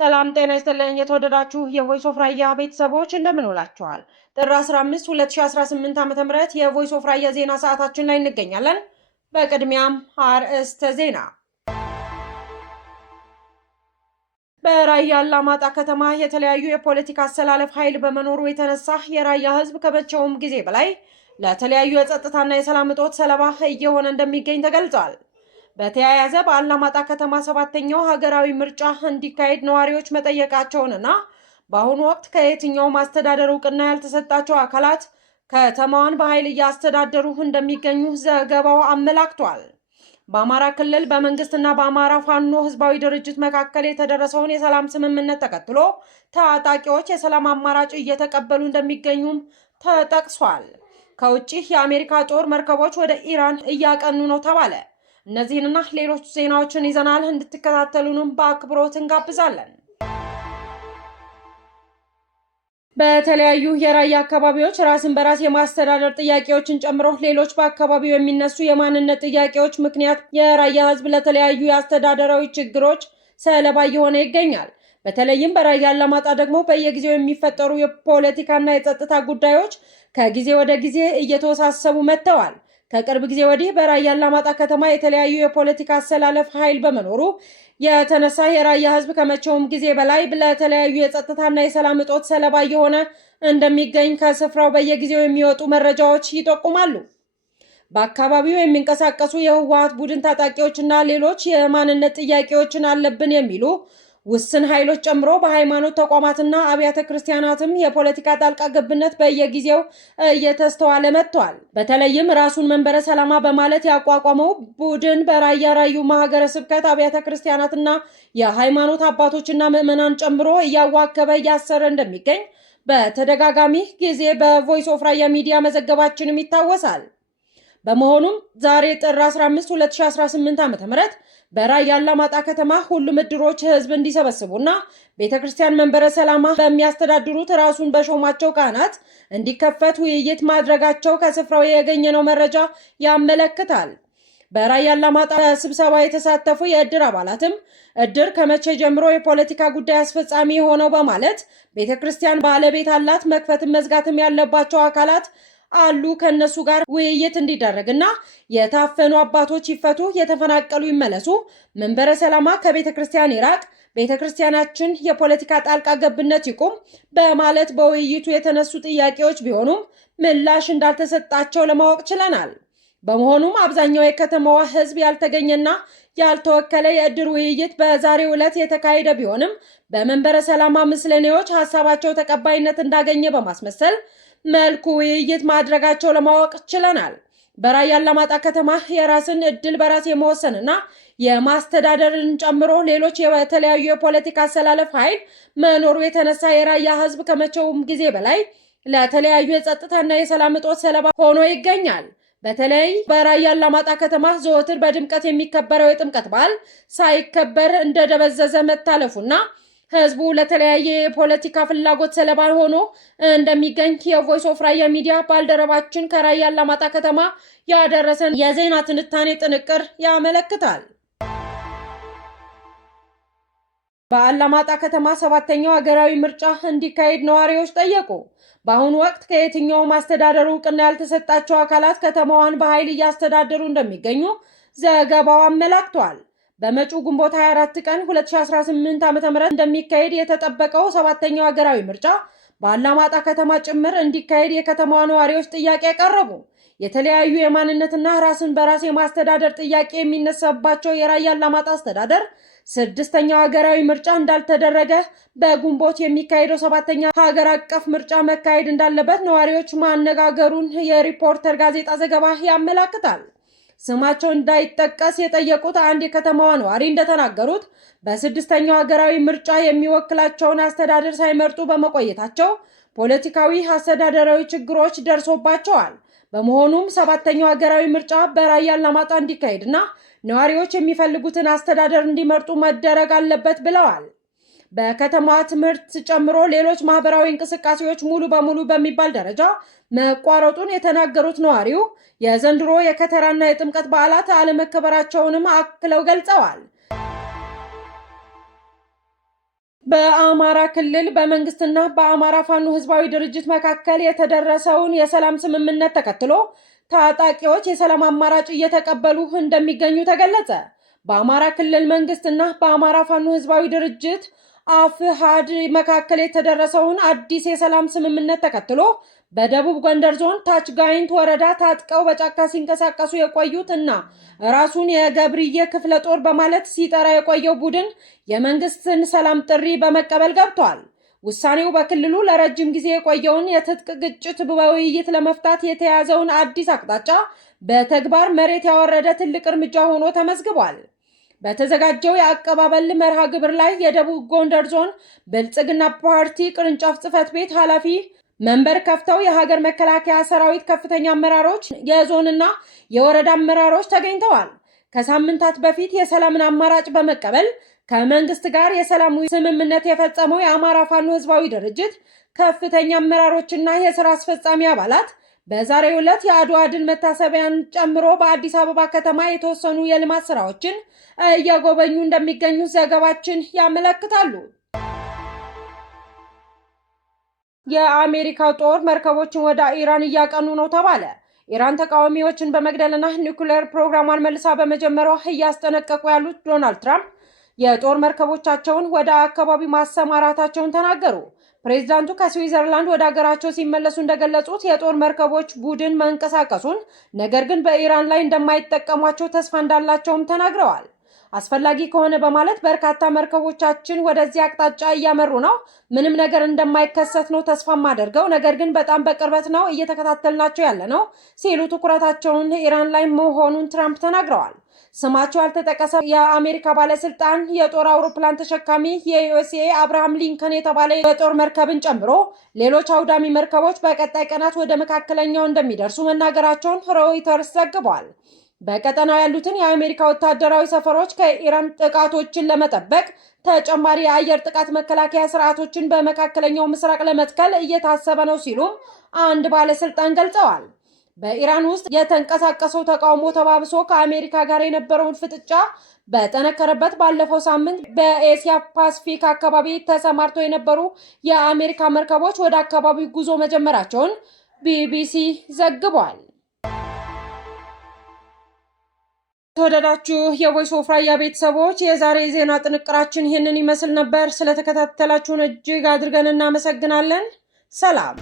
ሰላም ጤና ይስጥልኝ። የተወደዳችሁ የቮይስ ኦፍ ራያ ቤተሰቦች እንደምን ውላችኋል? ጥር 15 2018 ዓ.ም የቮይስ ኦፍ ራያ ዜና ሰዓታችን ላይ እንገኛለን። በቅድሚያም አርዕስተ ዜና። በራያ አላማጣ ከተማ የተለያዩ የፖለቲካ አሰላለፍ ኃይል በመኖሩ የተነሳ የራያ ሕዝብ ከመቼውም ጊዜ በላይ ለተለያዩ የጸጥታና የሰላም እጦት ሰለባ እየሆነ እንደሚገኝ ተገልጿል። በተያያዘ በአላማጣ ከተማ 7ኛው ሀገራዊ ምርጫ እንዲካሄድ ነዋሪዎች መጠየቃቸውንና በአሁኑ ወቅት ከየትኛውም አስተዳደር እውቅና ያልተሰጣቸው አካላት ከተማዋን በኃይል እያስተዳደሩ እንደሚገኙ ዘገባው አመላክቷል። በአማራ ክልል በመንግስትና በአማራ ፋኖ ህዝባዊ ድርጅት መካከል የተደረሰውን የሰላም ስምምነት ተከትሎ ታጣቂዎች የሰላም አማራጭ እየተቀበሉ እንደሚገኙም ተጠቅሷል። ከውጭ የአሜሪካ ጦር መርከቦች ወደ ኢራን እያቀኑ ነው ተባለ። እነዚህንና ሌሎች ዜናዎችን ይዘናል። እንድትከታተሉንም በአክብሮት እንጋብዛለን። በተለያዩ የራያ አካባቢዎች ራስን በራስ የማስተዳደር ጥያቄዎችን ጨምሮ ሌሎች በአካባቢው የሚነሱ የማንነት ጥያቄዎች ምክንያት የራያ ህዝብ ለተለያዩ የአስተዳደራዊ ችግሮች ሰለባ እየሆነ ይገኛል። በተለይም በራያ አላማጣ ደግሞ በየጊዜው የሚፈጠሩ የፖለቲካና የጸጥታ ጉዳዮች ከጊዜ ወደ ጊዜ እየተወሳሰቡ መጥተዋል። ከቅርብ ጊዜ ወዲህ በራያ አላማጣ ከተማ የተለያዩ የፖለቲካ አሰላለፍ ኃይል በመኖሩ የተነሳ የራያ ህዝብ ከመቼውም ጊዜ በላይ ለተለያዩ የጸጥታና የሰላም እጦት ሰለባ እየሆነ እንደሚገኝ ከስፍራው በየጊዜው የሚወጡ መረጃዎች ይጠቁማሉ። በአካባቢው የሚንቀሳቀሱ የህወሓት ቡድን ታጣቂዎችና ሌሎች የማንነት ጥያቄዎችን አለብን የሚሉ ውስን ኃይሎች ጨምሮ በሃይማኖት ተቋማትና አብያተ ክርስቲያናትም የፖለቲካ ጣልቃ ገብነት በየጊዜው እየተስተዋለ መጥቷል። በተለይም ራሱን መንበረ ሰላማ በማለት ያቋቋመው ቡድን በራያ ራዩማ ሀገረ ስብከት አብያተ ክርስቲያናትና የሃይማኖት አባቶችና ምዕመናን ጨምሮ እያዋከበ እያሰረ እንደሚገኝ በተደጋጋሚ ጊዜ በቮይስ ኦፍ ራያ ሚዲያ መዘገባችንም ይታወሳል። በመሆኑም ዛሬ ጥር 15 2018 ዓ.ም በራያ አላማጣ ከተማ ሁሉም እድሮች ህዝብ እንዲሰበስቡና ቤተክርስቲያን መንበረ ሰላማ በሚያስተዳድሩት ራሱን በሾማቸው ካህናት እንዲከፈት ውይይት ማድረጋቸው ከስፍራው ያገኘነው መረጃ ያመለክታል። በራያ አላማጣ ስብሰባ የተሳተፉ የእድር አባላትም እድር ከመቼ ጀምሮ የፖለቲካ ጉዳይ አስፈጻሚ ሆነው በማለት ቤተክርስቲያን ባለቤት አላት፣ መክፈትም መዝጋትም ያለባቸው አካላት አሉ፣ ከነሱ ጋር ውይይት እንዲደረግና የታፈኑ አባቶች ይፈቱ፣ የተፈናቀሉ ይመለሱ፣ መንበረ ሰላማ ከቤተ ክርስቲያን ይራቅ፣ ቤተ ክርስቲያናችን የፖለቲካ ጣልቃ ገብነት ይቁም በማለት በውይይቱ የተነሱ ጥያቄዎች ቢሆኑም ምላሽ እንዳልተሰጣቸው ለማወቅ ችለናል። በመሆኑም አብዛኛው የከተማዋ ህዝብ ያልተገኘና ያልተወከለ የእድር ውይይት በዛሬው ዕለት የተካሄደ ቢሆንም በመንበረ ሰላማ ምስለኔዎች ሀሳባቸው ተቀባይነት እንዳገኘ በማስመሰል መልኩ ውይይት ማድረጋቸው ለማወቅ ችለናል። በራያ አላማጣ ከተማ የራስን እድል በራስ የመወሰንና የማስተዳደርን ጨምሮ ሌሎች የተለያዩ የፖለቲካ አሰላለፍ ኃይል መኖሩ የተነሳ የራያ ህዝብ ከመቼውም ጊዜ በላይ ለተለያዩ የጸጥታና የሰላም እጦት ሰለባ ሆኖ ይገኛል። በተለይ በራያ አላማጣ ከተማ ዘወትር በድምቀት የሚከበረው የጥምቀት በዓል ሳይከበር እንደደበዘዘ መታለፉና ህዝቡ ለተለያየ የፖለቲካ ፍላጎት ሰለባ ሆኖ እንደሚገኝ የቮይስ ኦፍ ራያ ሚዲያ ባልደረባችን ከራያ አላማጣ ከተማ ያደረሰን የዜና ትንታኔ ጥንቅር ያመለክታል። በአላማጣ ከተማ 7ኛው ሀገራዊ ምርጫ እንዲካሄድ ነዋሪዎች ጠየቁ። በአሁኑ ወቅት ከየትኛውም አስተዳደሩ እውቅና ያልተሰጣቸው አካላት ከተማዋን በኃይል እያስተዳደሩ እንደሚገኙ ዘገባው አመላክቷል። በመጪው ግንቦት 24 ቀን 2018 ዓ.ም እንደሚካሄድ የተጠበቀው 7ኛው ሀገራዊ ምርጫ በአላማጣ ከተማ ጭምር እንዲካሄድ የከተማዋ ነዋሪዎች ጥያቄ ያቀረቡ። የተለያዩ የማንነትና ራስን በራስ የማስተዳደር ጥያቄ የሚነሳባቸው የራያ አላማጣ አስተዳደር 6ኛው ሀገራዊ ምርጫ እንዳልተደረገ በግንቦት የሚካሄደው 7ኛ ሀገር አቀፍ ምርጫ መካሄድ እንዳለበት ነዋሪዎች ማነጋገሩን የሪፖርተር ጋዜጣ ዘገባ ያመላክታል። ስማቸው እንዳይጠቀስ የጠየቁት አንድ የከተማዋ ነዋሪ እንደተናገሩት በ6ኛው ሀገራዊ ምርጫ የሚወክላቸውን አስተዳደር ሳይመርጡ በመቆየታቸው ፖለቲካዊ አስተዳደራዊ ችግሮች ደርሶባቸዋል። በመሆኑም 7ኛው ሀገራዊ ምርጫ በራያ አላማጣ እንዲካሄድና ነዋሪዎች የሚፈልጉትን አስተዳደር እንዲመርጡ መደረግ አለበት ብለዋል። በከተማዋ ትምህርት ጨምሮ ሌሎች ማህበራዊ እንቅስቃሴዎች ሙሉ በሙሉ በሚባል ደረጃ መቋረጡን የተናገሩት ነዋሪው የዘንድሮ የከተራና የጥምቀት በዓላት አለመከበራቸውንም አክለው ገልጸዋል። በአማራ ክልል በመንግስትና በአማራ ፋኖ ህዝባዊ ድርጅት መካከል የተደረሰውን የሰላም ስምምነት ተከትሎ ታጣቂዎች የሰላም አማራጭ እየተቀበሉ እንደሚገኙ ተገለጸ። በአማራ ክልል መንግስትና በአማራ ፋኖ ህዝባዊ ድርጅት አፍሃድ መካከል የተደረሰውን አዲስ የሰላም ስምምነት ተከትሎ በደቡብ ጎንደር ዞን ታች ጋይንት ወረዳ ታጥቀው በጫካ ሲንቀሳቀሱ የቆዩት እና ራሱን የገብርዬ ክፍለ ጦር በማለት ሲጠራ የቆየው ቡድን የመንግስትን ሰላም ጥሪ በመቀበል ገብቷል። ውሳኔው በክልሉ ለረጅም ጊዜ የቆየውን የትጥቅ ግጭት በውይይት ለመፍታት የተያዘውን አዲስ አቅጣጫ በተግባር መሬት ያወረደ ትልቅ እርምጃ ሆኖ ተመዝግቧል። በተዘጋጀው የአቀባበል መርሃ ግብር ላይ የደቡብ ጎንደር ዞን ብልጽግና ፓርቲ ቅርንጫፍ ጽህፈት ቤት ኃላፊ መንበር ከፍተው የሀገር መከላከያ ሰራዊት ከፍተኛ አመራሮች፣ የዞንና የወረዳ አመራሮች ተገኝተዋል። ከሳምንታት በፊት የሰላምን አማራጭ በመቀበል ከመንግስት ጋር የሰላም ስምምነት የፈጸመው የአማራ ፋኖ ህዝባዊ ድርጅት ከፍተኛ አመራሮችና የስራ አስፈጻሚ አባላት በዛሬው ዕለት የአድዋ ድል መታሰቢያን ጨምሮ በአዲስ አበባ ከተማ የተወሰኑ የልማት ስራዎችን እየጎበኙ እንደሚገኙ ዘገባችን ያመለክታሉ። የአሜሪካው ጦር መርከቦችን ወደ ኢራን እያቀኑ ነው ተባለ። ኢራን ተቃዋሚዎችን በመግደልና ኒውክሌር ፕሮግራሟን መልሳ በመጀመሯ እያስጠነቀቁ ያሉት ዶናልድ ትራምፕ የጦር መርከቦቻቸውን ወደ አካባቢ ማሰማራታቸውን ተናገሩ። ፕሬዝዳንቱ ከስዊዘርላንድ ወደ ሀገራቸው ሲመለሱ እንደገለጹት የጦር መርከቦች ቡድን መንቀሳቀሱን፣ ነገር ግን በኢራን ላይ እንደማይጠቀሟቸው ተስፋ እንዳላቸውም ተናግረዋል። አስፈላጊ ከሆነ በማለት በርካታ መርከቦቻችን ወደዚህ አቅጣጫ እያመሩ ነው። ምንም ነገር እንደማይከሰት ነው ተስፋ ማደርገው፣ ነገር ግን በጣም በቅርበት ነው እየተከታተልናቸው ያለ ነው ሲሉ ትኩረታቸውን ኢራን ላይ መሆኑን ትራምፕ ተናግረዋል። ስማቸው ያልተጠቀሰ የአሜሪካ ባለስልጣን የጦር አውሮፕላን ተሸካሚ የዩኤስኤ አብርሃም ሊንከን የተባለ የጦር መርከብን ጨምሮ ሌሎች አውዳሚ መርከቦች በቀጣይ ቀናት ወደ መካከለኛው እንደሚደርሱ መናገራቸውን ሮይተርስ ዘግቧል። በቀጠናው ያሉትን የአሜሪካ ወታደራዊ ሰፈሮች ከኢራን ጥቃቶችን ለመጠበቅ ተጨማሪ የአየር ጥቃት መከላከያ ስርዓቶችን በመካከለኛው ምስራቅ ለመትከል እየታሰበ ነው ሲሉም አንድ ባለስልጣን ገልጸዋል። በኢራን ውስጥ የተንቀሳቀሰው ተቃውሞ ተባብሶ ከአሜሪካ ጋር የነበረውን ፍጥጫ በጠነከረበት ባለፈው ሳምንት በኤስያ ፓሲፊክ አካባቢ ተሰማርተው የነበሩ የአሜሪካ መርከቦች ወደ አካባቢው ጉዞ መጀመራቸውን ቢቢሲ ዘግቧል። ተወደዳችሁ የቮይስ ኦፍ ራያ ቤተሰቦች የዛሬ ዜና ጥንቅራችን ይህንን ይመስል ነበር። ስለተከታተላችሁን እጅግ አድርገን እናመሰግናለን። ሰላም።